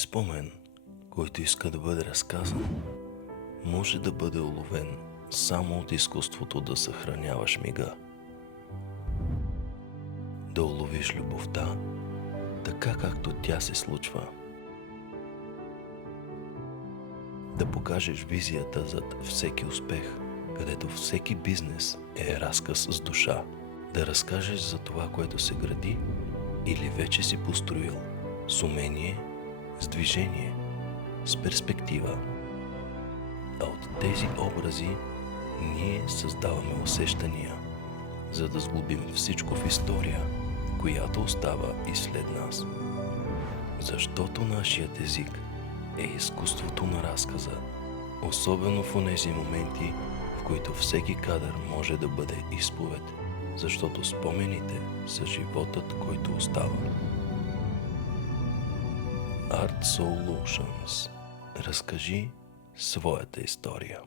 спомен, който иска да бъде разказан, може да бъде уловен само от изкуството да съхраняваш мига. Да уловиш любовта, така както тя се случва. Да покажеш визията зад всеки успех, където всеки бизнес е разказ с душа. Да разкажеш за това, което се гради или вече си построил, с умение, с движение, с перспектива. А от тези образи ние създаваме усещания, за да сглобим всичко в история, която остава и след нас. Защото нашият език е изкуството на разказа, особено в онези моменти, в които всеки кадър може да бъде изповед, защото спомените са животът, който остава. Art Solutions. Разкажи своята история.